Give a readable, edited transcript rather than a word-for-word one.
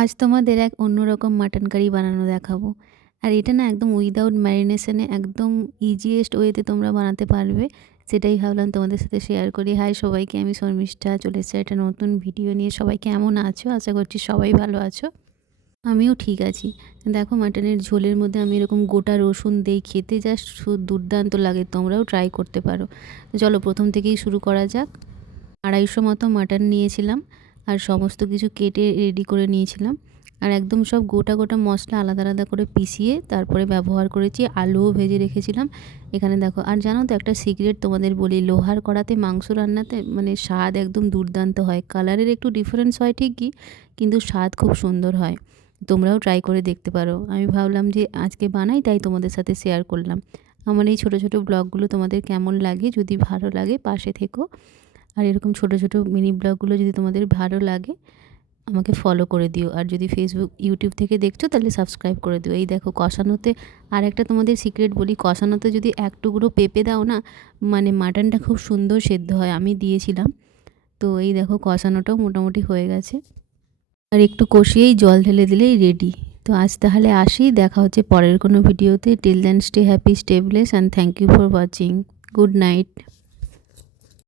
আজ তোমাদের এক অন্যরকম মাটন কারি বানানো দেখাবো। আর এটা না একদম উইদাউট ম্যারিনেশনে একদম ইজিয়েস্ট ওয়েতে তোমরা বানাতে পারবে। সেটাই ভাবলাম তোমাদের সাথে শেয়ার করি। হাই সবাইকে, আমি শর্মিষ্ঠা চলে এসেছি একটা নতুন ভিডিও নিয়ে। সবাই কেমন আছো? আশা করছি সবাই ভালো আছো। আমিও ঠিক আছি। দেখো, মাটনের ঝোলের মধ্যে আমি এরকম গোটা রসুন দেই, খেতে জাস্ট দুর্দান্ত লাগে। তোমরাও ট্রাই করতে পারো। চলো প্রথম থেকেই শুরু করা যাক। 250 মতো মাটন নিয়েছিলাম আর সমস্ত কিছু কেটে রেডি করে নিয়েছিলাম। আর একদম সব গোটা গোটা মশলা আলাদা আলাদা করে পিষিয়ে তারপরে ব্যবহার করেছি। আলুও ভেজে রেখেছিলাম এখানে দেখো। আর জানো তো, একটা সিক্রেট তোমাদের বলি, লোহার কড়াতে মাংস রান্নাতে মানে স্বাদ একদম দুর্দান্ত হয়। কালারের একটু ডিফারেন্স হয় ঠিকই, কিন্তু স্বাদ খুব সুন্দর হয়। তোমরাও ট্রাই করে দেখতে পারো। আমি ভাবলাম যে আজকে বানাই, তাই তোমাদের সাথে শেয়ার করলাম। আমার এই ছোটো ছোটো ব্লগগুলো তোমাদের কেমন লাগে, যদি ভালো লাগে পাশে থেকো। আর এরকম ছোটো ছোটো মিনি ব্লগগুলো যদি তোমাদের ভালো লাগে আমাকে ফলো করে দিও। আর যদি ফেসবুক ইউটিউব থেকে দেখছো তাহলে সাবস্ক্রাইব করে দিও। এই দেখো কষানোতে, আর একটা তোমাদের সিক্রেট বলি, কষানোতে যদি এক টুকরো পেঁপে দাও না, মানে মাটনটা খুব সুন্দর সেদ্ধ হয়। আমি দিয়েছিলাম। তো এই দেখো কষানোটাও মোটামুটি হয়ে গেছে। আর একটু কষিয়েই জল ঢেলে দিলেই রেডি। তো আজ তাহলে আসি, দেখা হচ্ছে পরের কোনো ভিডিওতে। Till then stay happy, stay bless and thank you for watching. Good night.